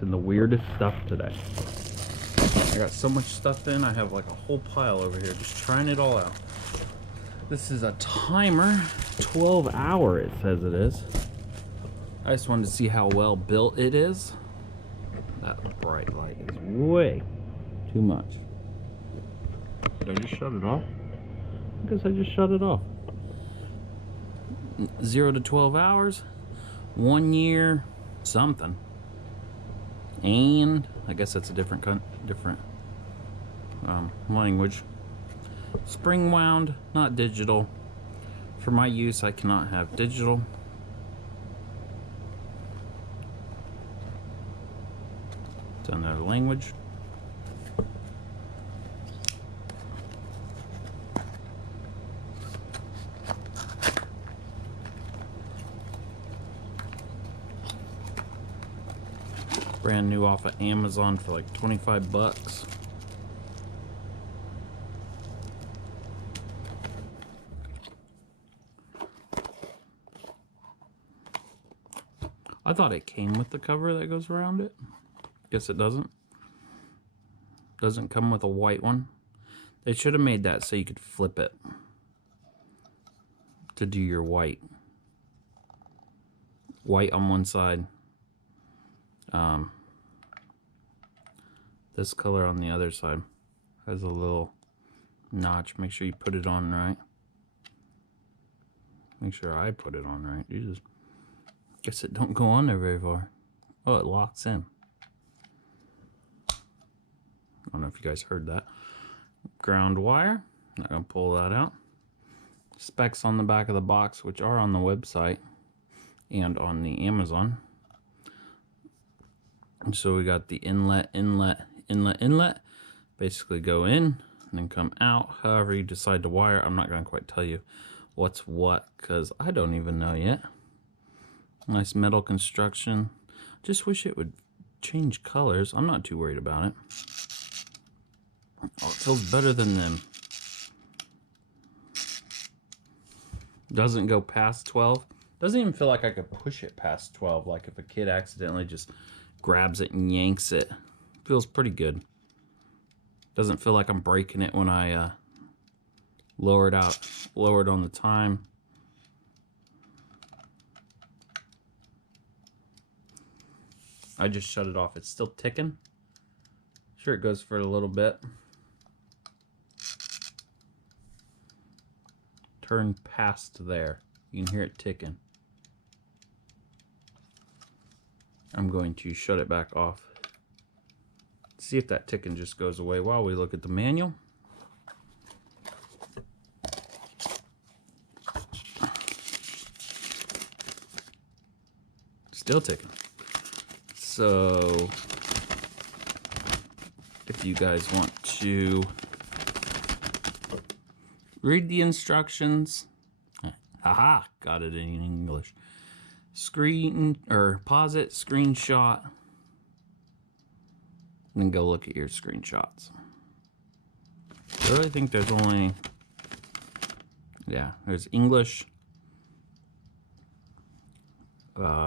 unboxing the weirdest stuff today. I got so much stuff in, I have like a whole pile over here, just trying it all out. This is a timer, 12 hour it says it is. I just wanted to see how well built it is. That bright light is way too much. Did I just shut it off? I guess I just shut it off. 0 to 12 hours, 1 year, something. And I guess that's a different language. Spring wound, not digital. For my use, I cannot have digital. It's another language. Brand new off of Amazon for like 25 bucks. I thought it came with the cover that goes around it. Guess it doesn't. Doesn't come with a white one. They should have made that so you could flip it to do your white. White on one side. This color on the other side has a little notch. Make sure you put it on right. Make sure I put it on right. Jesus. Guess it don't go on there very far. Oh, it locks in. I don't know if you guys heard that. Ground wire. Not gonna pull that out. Specs on the back of the box, which are on the website and on the Amazon. And so we got the inlet. Basically go in and then come out. However you decide to wire. I'm not gonna quite tell you what's what because I don't even know yet. Nice metal construction. Just wish it would change colors. I'm not too worried about it. Oh, it feels better than them. Doesn't go past 12. Doesn't even feel like I could push it past 12. Like if a kid accidentally just grabs it and yanks it. Feels pretty good. Doesn't feel like I'm breaking it when I lower it on the time. I just shut it off. It's still ticking. Sure, it goes for a little bit. Turn past there. You can hear it ticking. I'm going to shut it back off. See if that ticking just goes away while we look at the manual. Still ticking. So, if you guys want to read the instructions, haha, got it in English. Pause it, screenshot, and then go look at your screenshots. I really think there's only, yeah, there's English,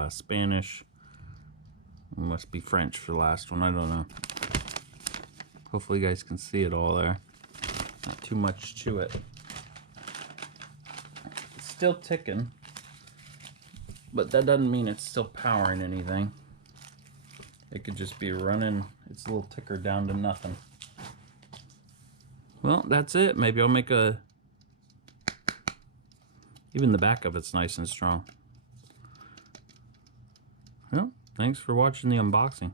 Spanish, must be French for the last one, I don't know. Hopefully you guys can see it all there. Not too much to it. It's still ticking, but that doesn't mean it's still powering anything. It could just be running its little ticker down to nothing. Well, that's it. Maybe I'll make a... Even the back of it's nice and strong. Well, thanks for watching the unboxing.